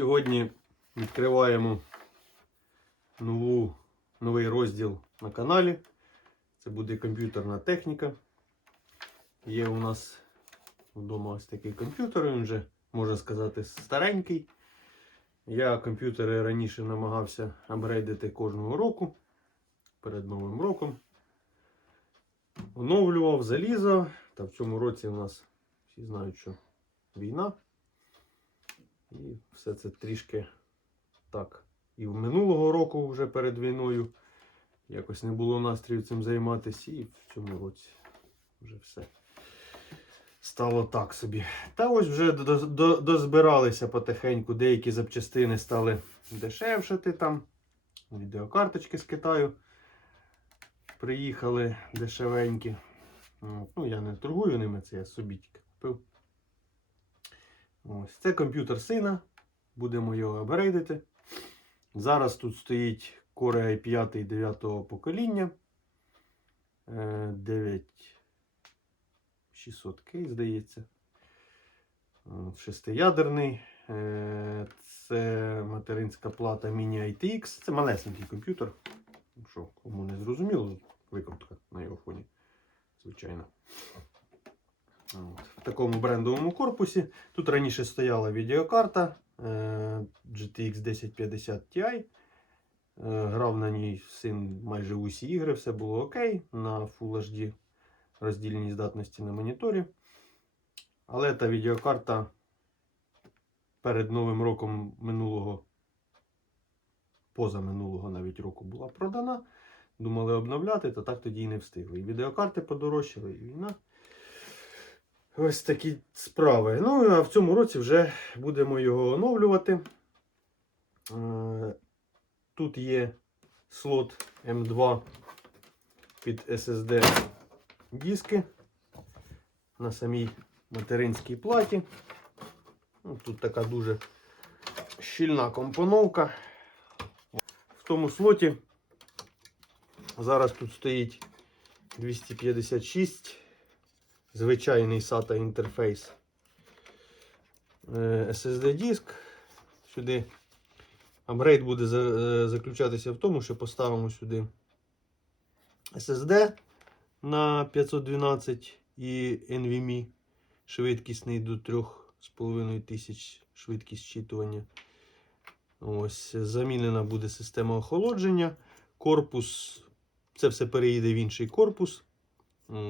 Сьогодні відкриваємо нову, новий розділ на каналі. Це буде комп'ютерна техніка. Є у нас вдома ось такий комп'ютер, він вже, можна сказати, старенький. Я комп'ютери раніше намагався апгрейдити кожного року перед Новим роком. Оновлював залізо. Та в цьому році у нас всі знають, що війна. І все це трішки так. І в минулого року, вже перед війною, якось не було настрою цим займатися, і в цьому році вже все стало так собі. Та ось вже до- до- дозбиралися потихеньку, деякі запчастини стали дешевшати там. Відеокарточки з Китаю приїхали дешевенькі. Ну, я не торгую ними, це я собі тільки купив. Ось це комп'ютер сина. Будемо його апгрейдити. Зараз тут стоїть Core i5 9 покоління. Е, 9600K, здається. Шестиядерний. Е, Це материнська плата Mini ITX. Це малесенький комп'ютер. Що, кому не зрозуміло, викрутка на його фоні. Звичайно. От. В такому брендовому корпусі. Тут раніше стояла відеокарта е, GTX 1050 Ti. Е, Грав на ній син майже усі ігри, все було окей. На Full HD роздільній здатності на моніторі. Але та відеокарта перед Новим роком минулого, позаминулого навіть року була продана. Думали обновляти, то так тоді і не встигли. І відеокарти подорожчали, і війна. Ось такі справи. Ну, а в цьому році вже будемо його оновлювати. Е, Тут є слот М2 під SSD диски на самій материнській платі. Ну, Тут така дуже щільна компоновка. В тому слоті зараз тут стоїть 256 звичайний SATA інтерфейс. Е, SSD диск. Сюди апгрейд буде е, заключатися в тому, що поставимо сюди SSD на 512 і NVMe швидкісний до 3,5 тисяч швидкість щитування. Ось, замінена буде система охолодження. Корпус, це все переїде в інший корпус.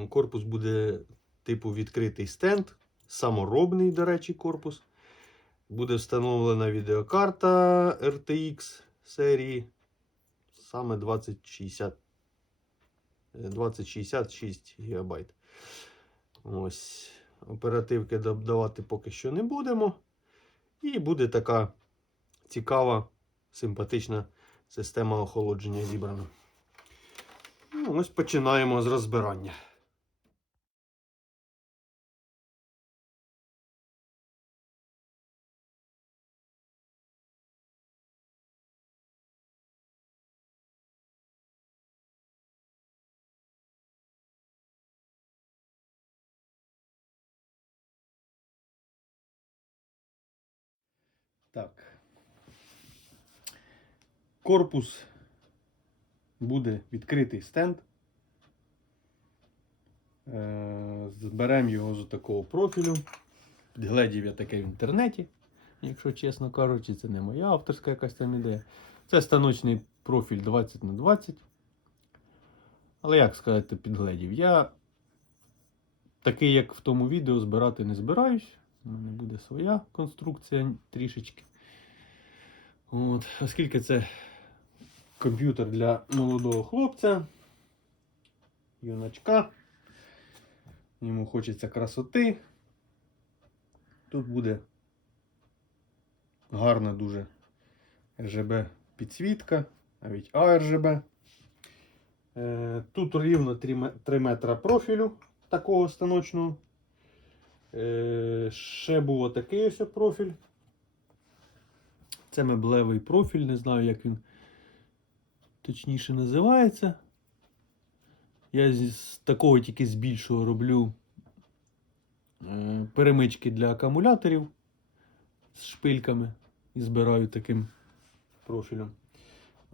Корпус буде типу відкритий стенд, саморобний, до речі, корпус. Буде встановлена відеокарта RTX серії саме 2060 е, 2066 ГБ. Ось. Оперативки додавати поки що не будемо. І буде така цікава, симпатична система охолодження зібрана. Ну, ось починаємо з розбирання. Так. Корпус буде відкритий стенд. Е, Зберемо його з такого профілю. Підгледів я таке в інтернеті, якщо чесно кажучи, це не моя авторська якась там ідея. Це станочний профіль 20 на 20. Але як сказати, підгледів? Я такий, як в тому відео, збирати не збираюсь. У мене буде своя конструкція трішечки. От, оскільки це комп'ютер для молодого хлопця, юначка, йому хочеться красоти. Тут буде гарна дуже RGB підсвітка, навіть ARGB. Е, Тут рівно 3 метра профілю такого станочного. Е, Ще був отакий ось профіль. Це меблевий профіль, не знаю, як він точніше називається. Я з такого тільки з роблю е, перемички для акумуляторів з шпильками. і збираю таким профілем.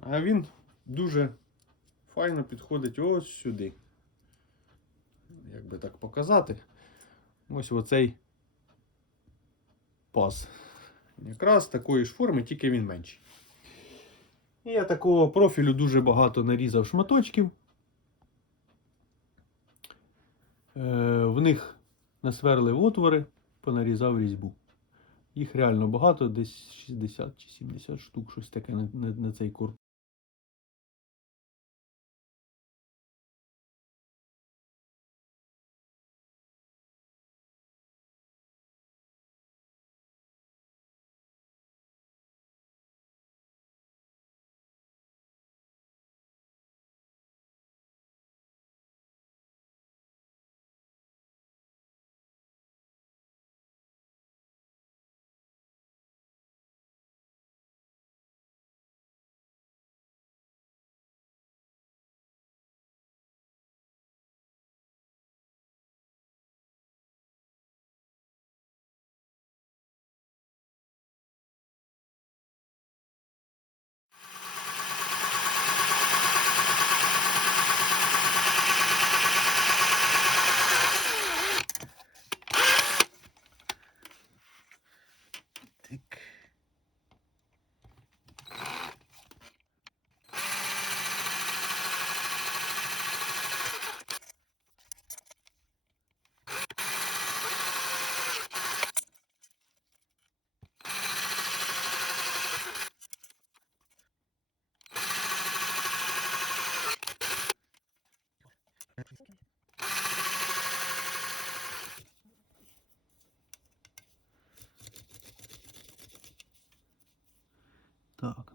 А він дуже файно підходить ось сюди. Як би так показати. Ось оцей паз. Якраз такої ж форми, тільки він менший. І я такого профілю дуже багато нарізав шматочків. Е, в них насверлив отвори, понарізав різьбу. Їх реально багато, десь 60 чи 70 штук, щось таке на, на, на цей корпус.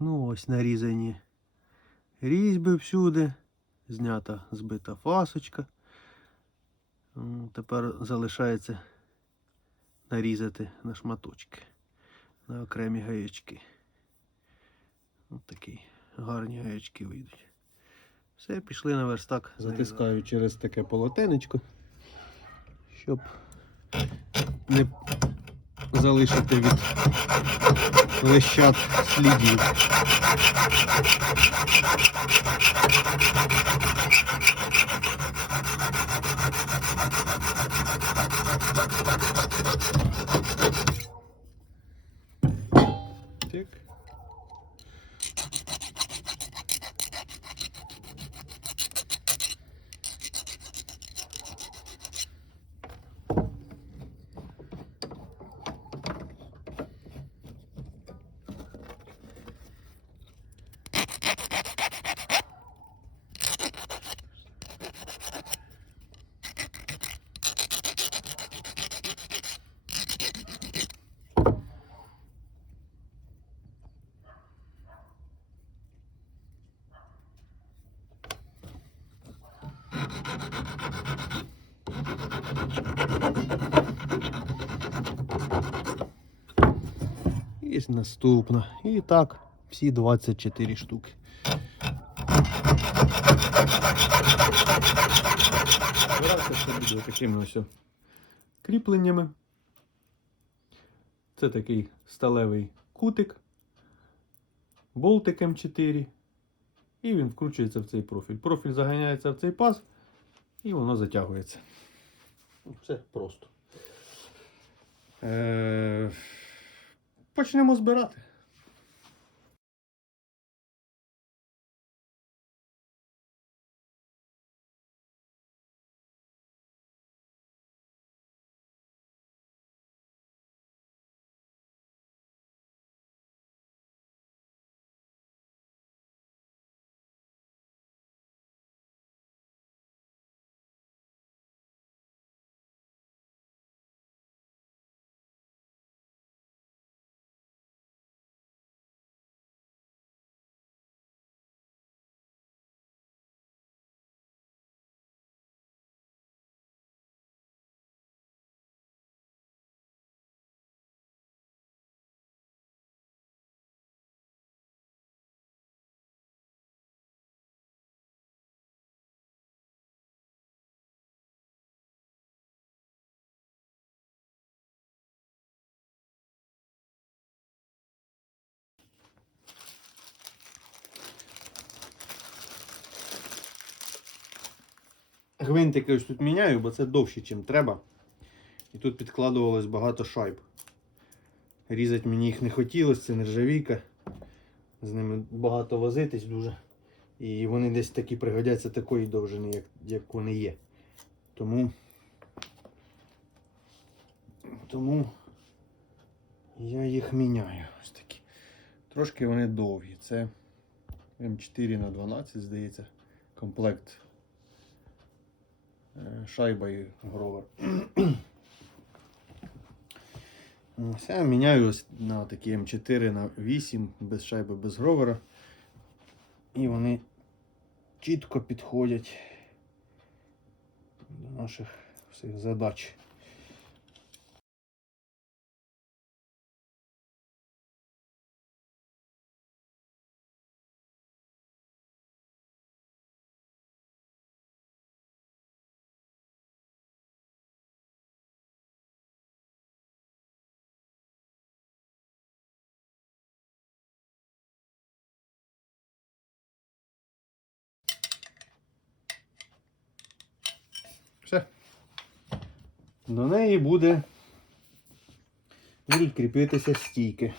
Ну ось нарізані різьби всюди. Знята збита фасочка. Тепер залишається нарізати на шматочки, на окремі гаячки. Ось такі гарні гаячки вийдуть. Все, пішли на верстак. Затискаю через таке полотенечко, щоб не залишити від лещат слідів. І наступна. І так, всі 24 штуки. Збирався це буде такими ось кріпленнями. Це такий сталевий кутик, болтик М4. І він вкручується в цей профіль. Профіль заганяється в цей паз і воно затягується. Все просто. Е... Почнемо збирати. Гвинтики ось тут міняю, бо це довше, ніж треба. І тут підкладувалось багато шайб. Різати мені їх не хотілося, це нержавійка. З ними багато возитись дуже. І вони десь такі пригодяться такої довжини, як, як вони є. Тому. Тому я їх міняю. Ось такі. Трошки вони довгі. Це М4 на 12, здається, комплект. Е, Шайба і гровер. Я міняю ось на такі М4 на 8 без шайби, без гровера. І вони чітко підходять до наших всіх задач. До неї буде будуть стійки.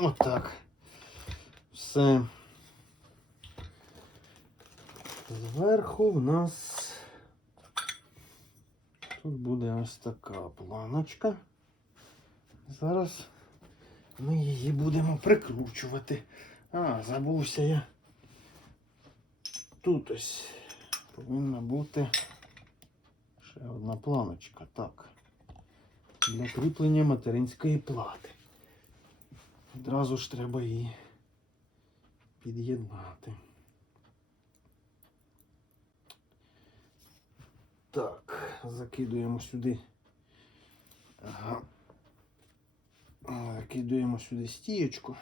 Отак. Все. Зверху в нас тут буде ось така планочка. Зараз ми її будемо прикручувати. А, забувся я. Тут ось повинна бути ще одна планочка. Так. Для кріплення материнської плати. Одразу ж треба її під'єднати. Так, закидуємо сюди. Ага. Закидуємо сюди стієчку.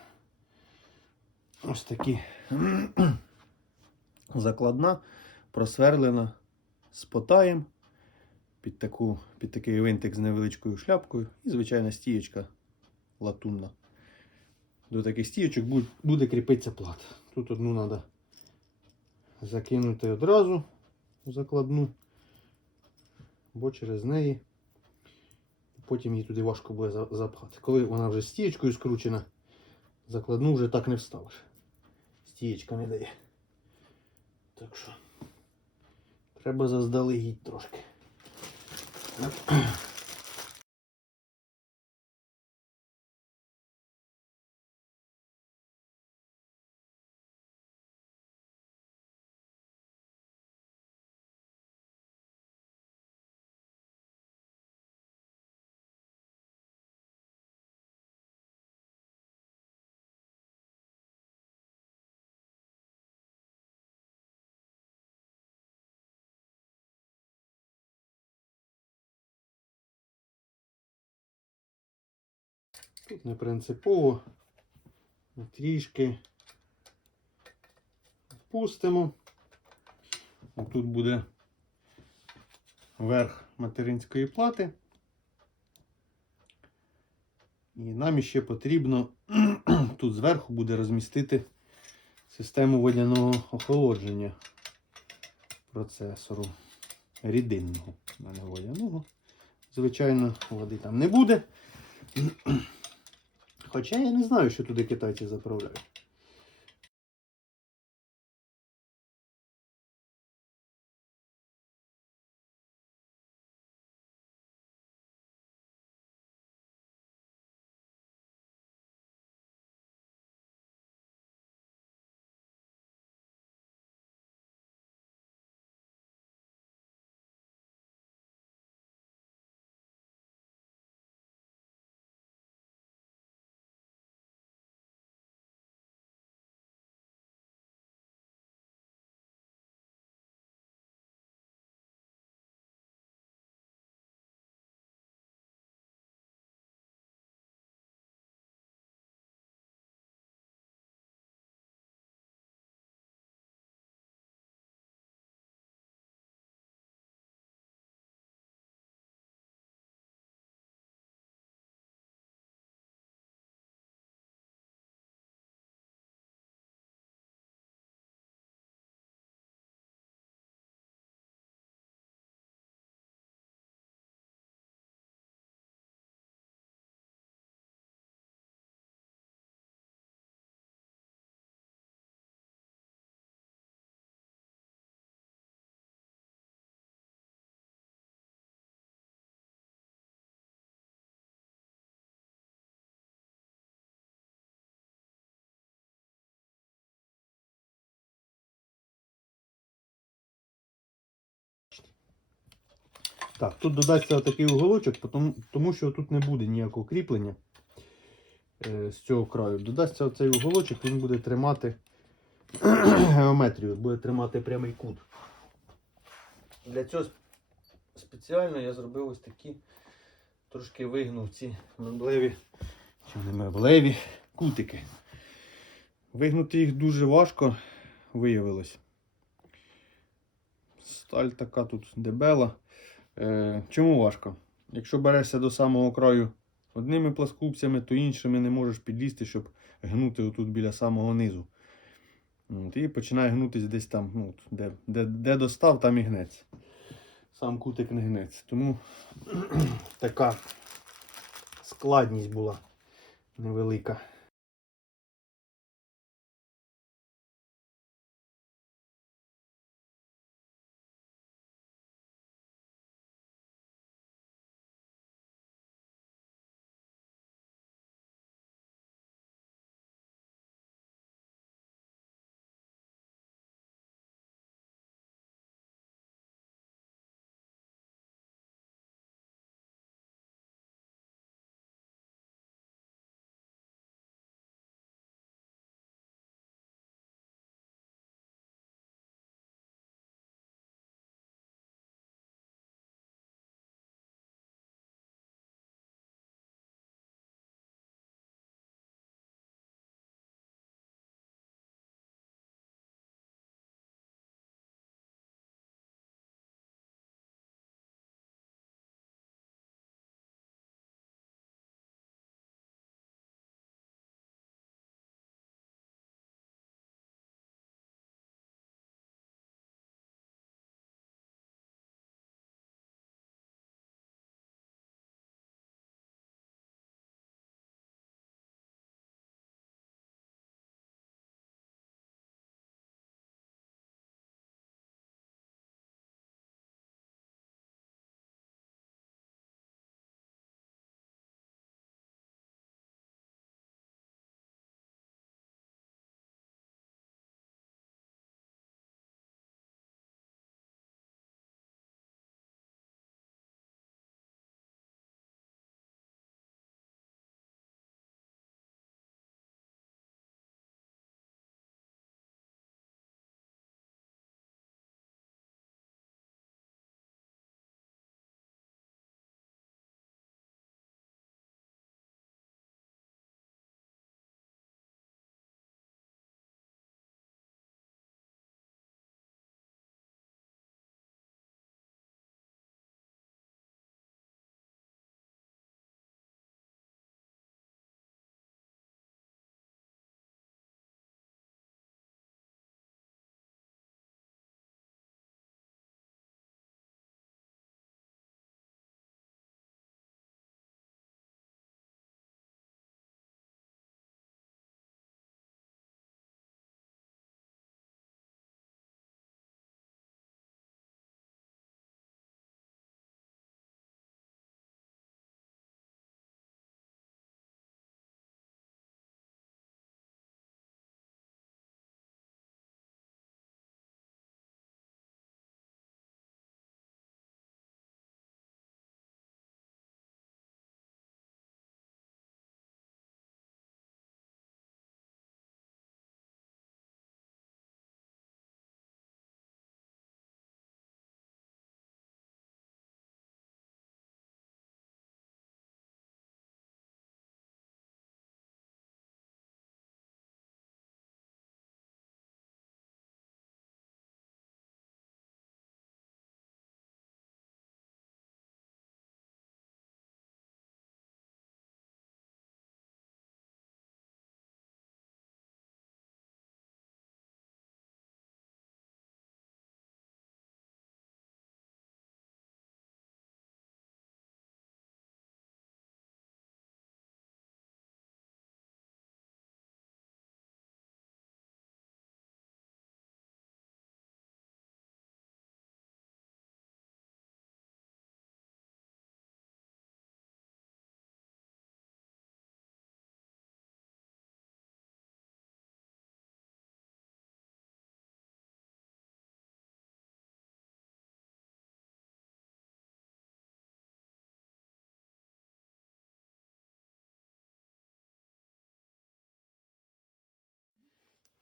Ось такі закладна, просверлена з потаєм під, таку, під такий винтик з невеличкою шляпкою і звичайна стієчка латунна. До таких стієчок буде, буде кріпитися плат. Тут одну треба закинути одразу закладну, бо через неї потім її туди важко буде запхати. Коли вона вже стієчкою скручена, закладну вже так не вставиш. Стієчка не дає. Так що треба заздалегідь трошки. Тут не принципово. Трішки впустимо. Тут буде верх материнської плати. І нам ще потрібно тут зверху буде розмістити систему водяного охолодження процесору рідинного, а не водяного. Звичайно, води там не буде. Хоча я не знаю, що туди китайці заправляють. Так, тут додасться такий уголочок, тому, що тут не буде ніякого кріплення е, з цього краю. Додасться оцей уголочок, він буде тримати геометрію, буде тримати прямий кут. Для цього спеціально я зробив ось такі, трошки вигнув ці меблеві, чи не меблеві кутики. Вигнути їх дуже важко виявилось. Сталь така тут дебела. Е, чому важко? Якщо берешся до самого краю одними пласкупцями, то іншими не можеш підлізти, щоб гнути отут біля самого низу. І починає гнутись десь там, ну, де, де, де достав, там і гнеться. Сам кутик не гнеться. Тому така складність була невелика.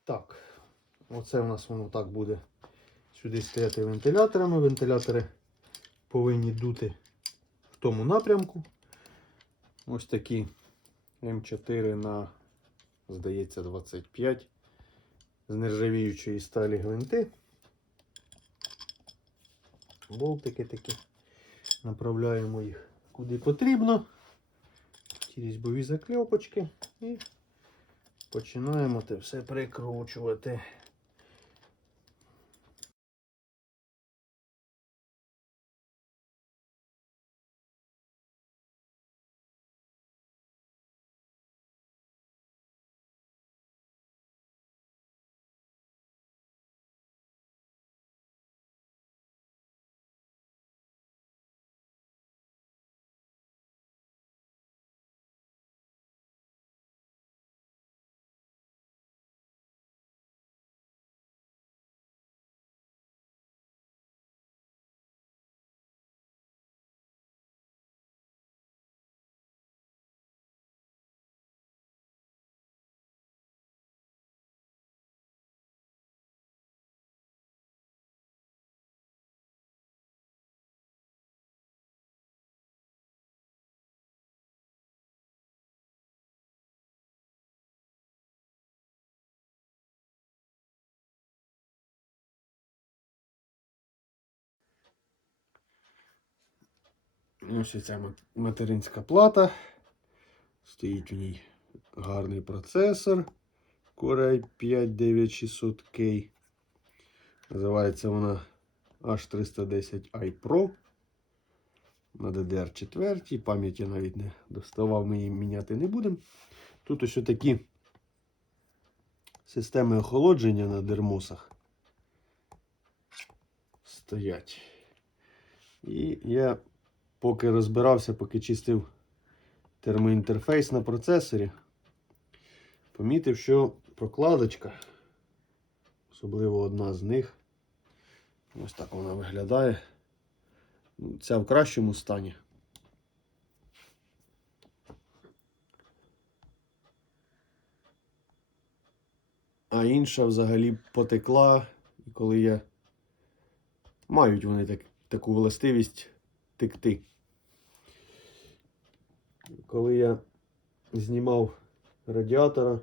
Так, оце у нас воно так буде сюди стояти вентиляторами. Вентилятори повинні дути в тому напрямку. Ось такі М4 на, здається, 25 з нержавіючої сталі гвинти. Болтики такі. Направляємо їх куди потрібно. Ті різьбові закльопочки. І починаємо це все прикручувати. Ось ця материнська плата. Стоїть у ній гарний процесор Core i5-9600K. Називається вона H310i Pro. На DDR4. Пам'ять я навіть не доставав, ми її міняти не будемо. Тут ось такі системи охолодження на дермосах стоять. І я поки розбирався, поки чистив термоінтерфейс на процесорі, помітив, що прокладочка, особливо одна з них, ось так вона виглядає. Ну, Ця в кращому стані. А інша взагалі потекла, і коли я. Мають вони так, таку властивість текти. Коли я знімав радіатора,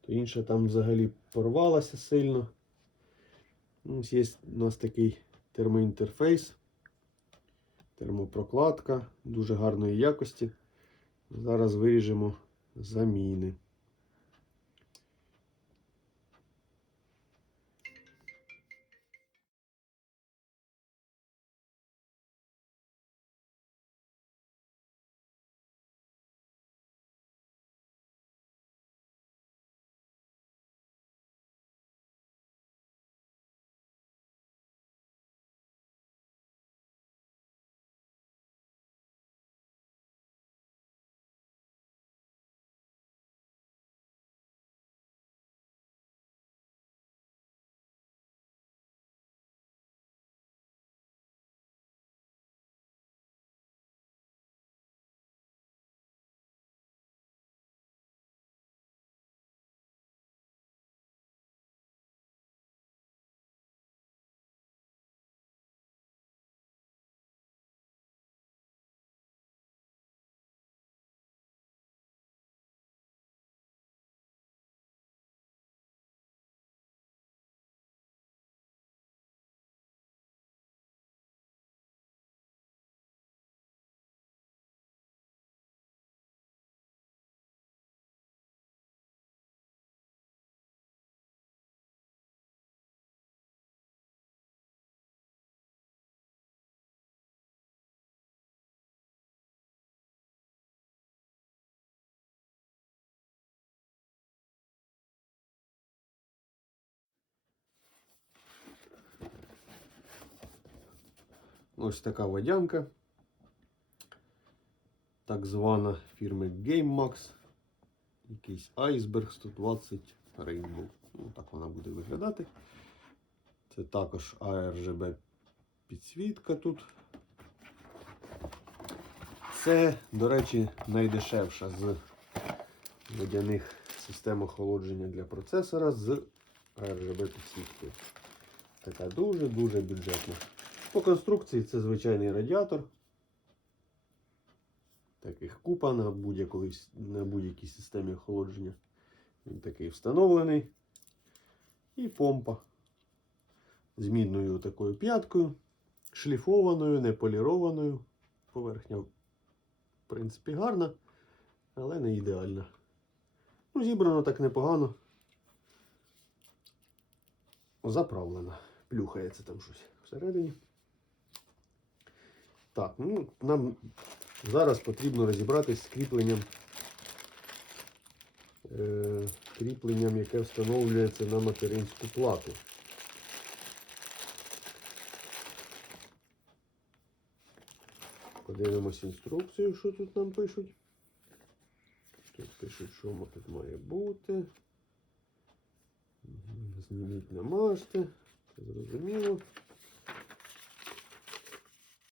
то інша там взагалі порвалася сильно. Ну, Ось є у нас такий термоінтерфейс, термопрокладка дуже гарної якості. Зараз виріжемо заміни. Ось така водянка. Так звана фірми GameMax. Якийсь Iceberg 120 Rainbow. Ну, так вона буде виглядати. Це також ARGB підсвітка тут. Це, до речі, найдешевша з водяних систем охолодження для процесора з RGB підсвіткою. Така дуже-дуже бюджетна. По конструкції це звичайний радіатор. Таких купа на будь-якій будь-якій системі охолодження. Він такий встановлений. І помпа з мідною такою п'яткою, шліфованою, не полірованою. Поверхня, в принципі, гарна, але не ідеальна. Ну, зібрано так непогано. Заправлена. Плюхається там щось всередині. Так, ну, нам зараз потрібно розібратись з кріпленням. Е, кріпленням, яке встановлюється на материнську плату. Подивимось інструкцію, що тут нам пишуть. Тут пишуть, що тут має бути. Зніміть намажте. Зрозуміло.